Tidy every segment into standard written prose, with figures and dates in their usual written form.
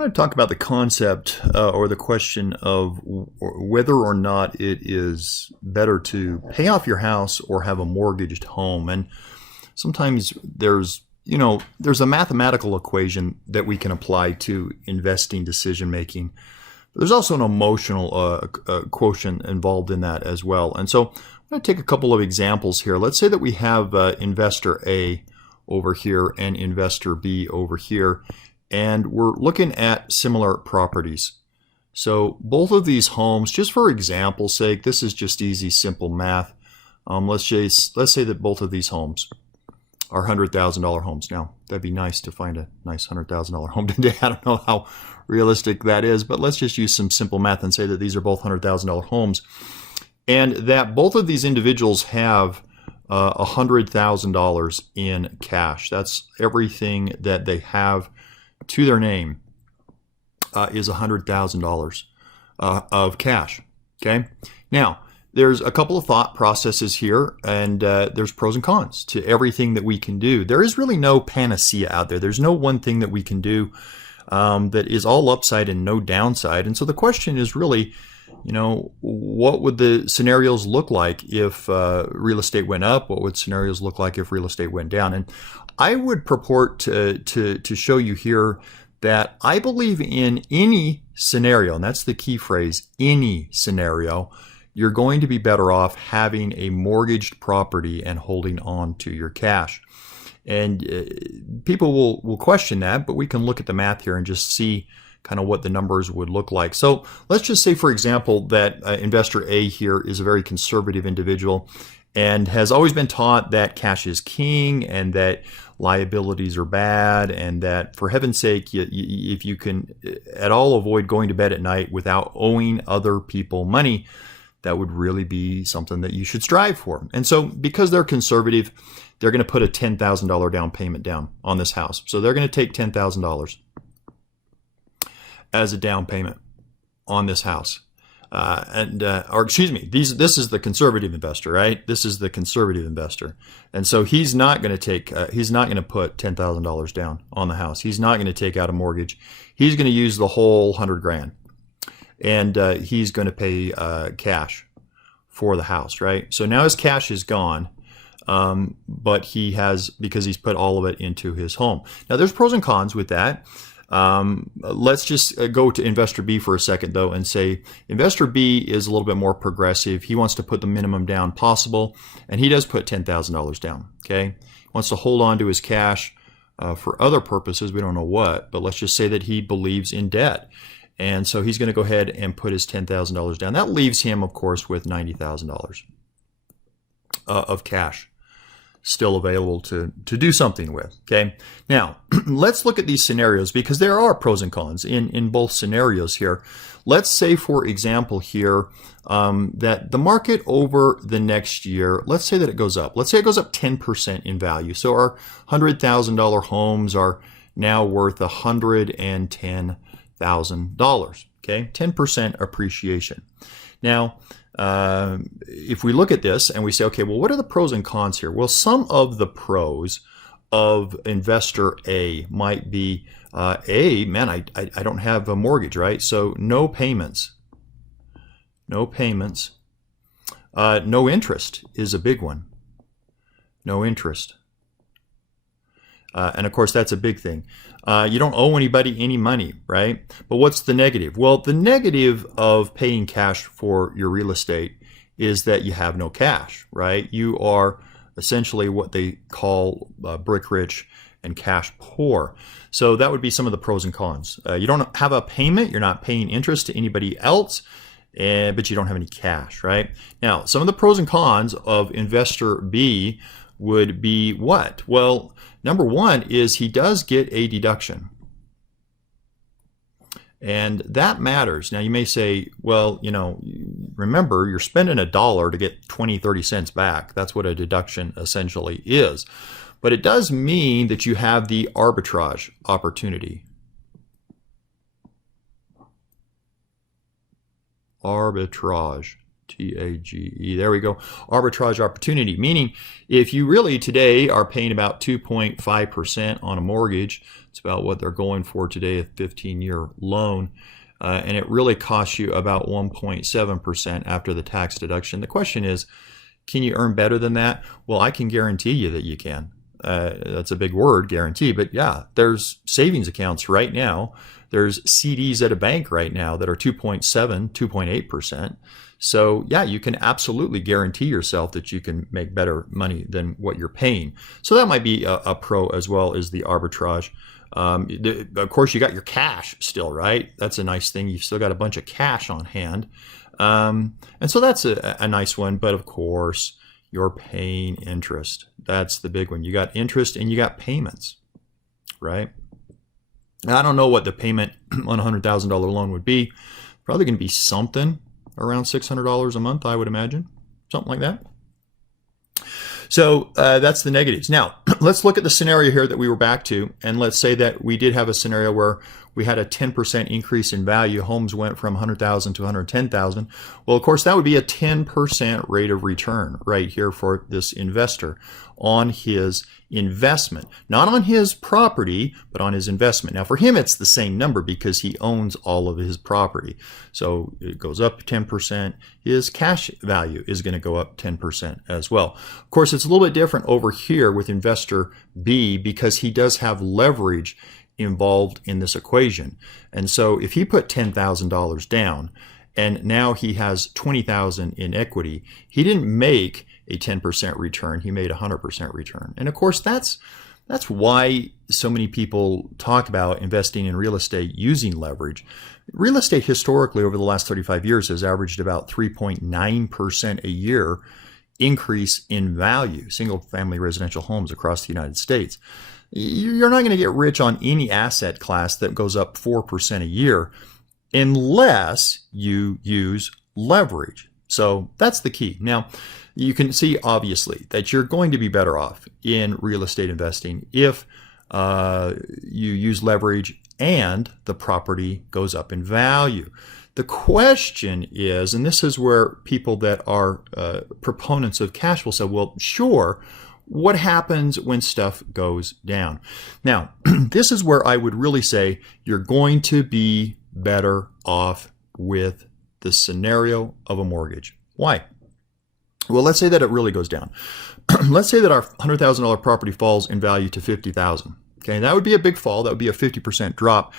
want to talk about the concept or the question of whether or not it is better to pay off your house or have a mortgaged home. And sometimes there's a mathematical equation that we can apply to investing decision making. There's also an emotional quotient involved in that as well. And so I'm going to take a couple of examples here. Let's say that we have investor A over here and investor B over here, and we're looking at similar properties. So both of these homes, just for example's sake, this is just easy, simple math. Let's say that both of these homes are $100,000 homes. Now, that'd be nice to find a nice $100,000 home today. I don't know how realistic that is, but let's just use some simple math and say that these are both $100,000 homes, and that both of these individuals have $100,000 in cash. That's everything that they have to their name is $100,000 of cash. Okay. Now, there's a couple of thought processes here, and there's pros and cons to everything that we can do. There is really no panacea out there. There's no one thing that we can do that is all upside and no downside. And so the question is really, what would the scenarios look like if real estate went up? What would scenarios look like if real estate went down? And I would purport to show you here that I believe in any scenario, and that's the key phrase, any scenario, you're going to be better off having a mortgaged property and holding on to your cash. And people will question that, but we can look at the math here and just see kind of what the numbers would look like. So let's just say, for example, that investor A here is a very conservative individual and has always been taught that cash is king and that liabilities are bad, and that, for heaven's sake, if you can at all avoid going to bed at night without owing other people money, that would really be something that you should strive for. And so because they're conservative, they're going to put a $10,000 down payment down on this house. So they're going to take $10,000 as a down payment on this house. This is the conservative investor, right? This is the conservative investor. And so he's not going to put $10,000 down on the house. He's not going to take out a mortgage. He's going to use the whole $100,000. And he's going to pay cash for the house, right? So now his cash is gone, but because he's put all of it into his home. Now there's pros and cons with that. Let's just go to investor B for a second, though, and say investor B is a little bit more progressive. He wants to put the minimum down possible, and he does put $10,000 down. Okay, he wants to hold on to his cash for other purposes. We don't know what, but let's just say that he believes in debt. And so he's going to go ahead and put his $10,000 down. That leaves him, of course, with $90,000 of cash still available to do something with. Okay. Now, let's look at these scenarios because there are pros and cons in both scenarios here. Let's say, for example, here that the market over the next year, let's say that it goes up. Let's say it goes up 10% in value. So our $100,000 homes are now worth $110,000. Okay, 10% appreciation. Now, if we look at this and we say, okay, well, what are the pros and cons here? Well, some of the pros of investor A might be, I don't have a mortgage, right? So no payments. No interest is a big one. No interest. And of course, that's a big thing. You don't owe anybody any money, right? But what's the negative? Well, the negative of paying cash for your real estate is that you have no cash, right? You are essentially what they call brick rich and cash poor. So that would be some of the pros and cons. You don't have a payment. You're not paying interest to anybody else, but you don't have any cash, right? Now, some of the pros and cons of investor B would be what? Well, number one is he does get a deduction. And that matters. Now you may say, well, remember you're spending $1 to get 20, 30 cents back. That's what a deduction essentially is. But it does mean that you have the arbitrage opportunity. Arbitrage TAGE. There we go. Arbitrage opportunity, meaning if you really today are paying about 2.5% on a mortgage, it's about what they're going for today, a 15-year loan, and it really costs you about 1.7% after the tax deduction. The question is, can you earn better than that? Well, I can guarantee you that you can. That's a big word, guarantee, but yeah, there's savings accounts right now. There's CDs at a bank right now that are 2.7, 2.8%. So yeah, you can absolutely guarantee yourself that you can make better money than what you're paying. So that might be a pro as well as the arbitrage. Of course, you got your cash still, right? That's a nice thing. You've still got a bunch of cash on hand. And so that's a nice one. But of course, you're paying interest. That's the big one. You got interest and you got payments, right? Now, I don't know what the payment on a $100,000 loan would be. Probably going to be something around $600 a month, I would imagine. Something like that. So that's the negatives. Now, let's look at the scenario here that we were back to. And let's say that we did have a scenario where we had a 10% increase in value. Homes went from 100,000 to 110,000. Well, of course, that would be a 10% rate of return right here for this investor on his investment. Not on his property, but on his investment. Now, for him, it's the same number because he owns all of his property. So it goes up 10%. His cash value is going to go up 10% as well. Of course, it's a little bit different over here with investor B because he does have leverage involved in this equation. And so if he put $10,000 down and now he has $20,000 in equity, he didn't make a 10% return, he made a 100% return. And of course, that's why so many people talk about investing in real estate using leverage. Real estate historically over the last 35 years has averaged about 3.9% a year increase in value, single family residential homes across the United States. You're not going to get rich on any asset class that goes up 4% a year unless you use leverage. So that's the key. Now, you can see obviously that you're going to be better off in real estate investing if you use leverage and the property goes up in value. The question is, and this is where people that are proponents of cash will say, well, sure, what happens when stuff goes down? Now, this is where I would really say you're going to be better off with the scenario of a mortgage. Why? Well, let's say that it really goes down. Let's say that our $100,000 property falls in value to $50,000. Okay, that would be a big fall. That would be a 50% drop.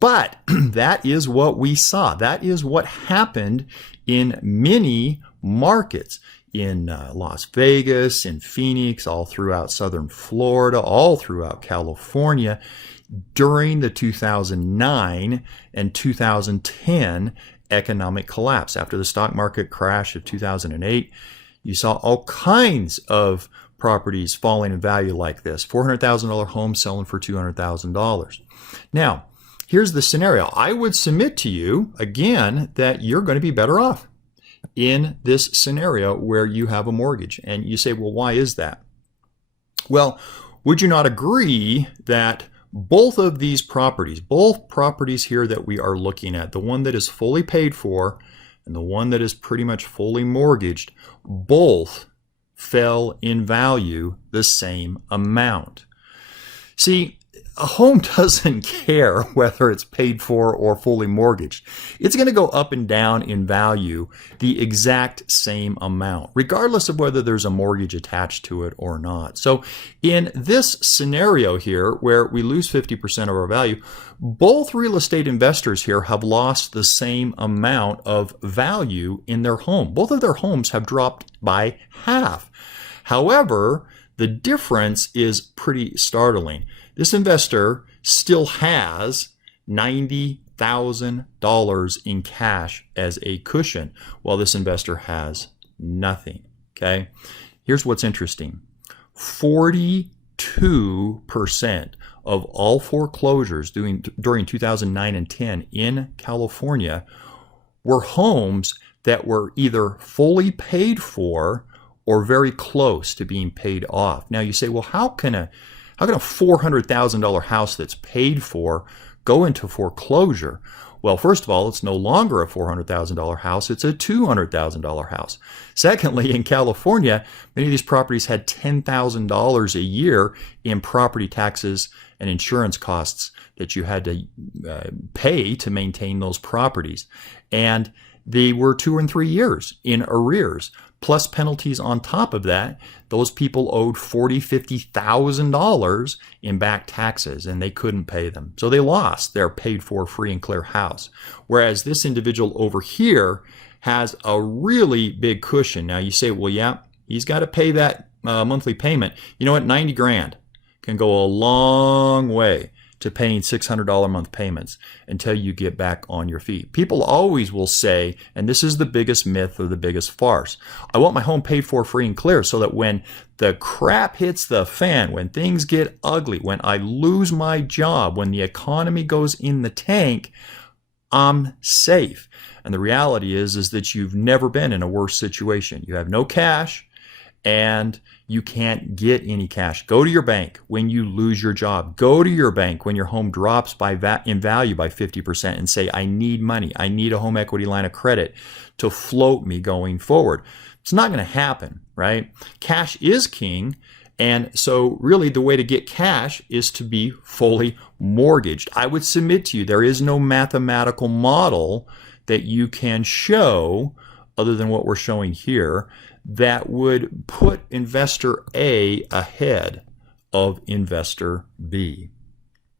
But that is what we saw. That is what happened in many markets. In Las Vegas, in Phoenix, all throughout southern Florida, all throughout California during the 2009 and 2010 economic collapse. After the stock market crash of 2008, you saw all kinds of properties falling in value like this. $400,000 home selling for $200,000. Now, here's the scenario. I would submit to you, again, that you're going to be better off in this scenario where you have a mortgage. And you say, well, why is that? Well, would you not agree that both of these properties, both properties here that we are looking at, the one that is fully paid for and the one that is pretty much fully mortgaged, both fell in value the same amount? See, a home doesn't care whether it's paid for or fully mortgaged. It's going to go up and down in value the exact same amount, regardless of whether there's a mortgage attached to it or not. So in this scenario here, where we lose 50% of our value, both real estate investors here have lost the same amount of value in their home. Both of their homes have dropped by half. However, the difference is pretty startling. This investor still has $90,000 in cash as a cushion, while this investor has nothing. Okay, here's what's interesting. 42% of all foreclosures during 2009 and 10 in California were homes that were either fully paid for or very close to being paid off. Now you say, well, how can a $400,000 house that's paid for go into foreclosure. Well, first of all, it's no longer a $400,000 house, it's a $200,000 house. Secondly, in California, many of these properties had $10,000 a year in property taxes and insurance costs that you had to pay to maintain those properties. And they were 2 and 3 years in arrears, plus penalties on top of that. Those people owed $40,000, $50,000 in back taxes, and they couldn't pay them. So they lost their paid for free and clear house. Whereas this individual over here has a really big cushion. Now you say, well, yeah, he's got to pay that monthly payment. You know what? 90 grand can go a long way to paying $600 a month payments until you get back on your feet. People always will say, and this is the biggest myth or the biggest farce, I want my home paid for free and clear so that when the crap hits the fan, when things get ugly, when I lose my job, when the economy goes in the tank, I'm safe. And the reality is that you've never been in a worse situation. You have no cash, and you can't get any cash. Go to your bank when you lose your job. Go to your bank when your home drops in value by 50% and say, I need money. I need a home equity line of credit to float me going forward. It's not going to happen, right? Cash is king. And so really the way to get cash is to be fully mortgaged. I would submit to you, there is no mathematical model that you can show other than what we're showing here that would put investor A ahead of investor B.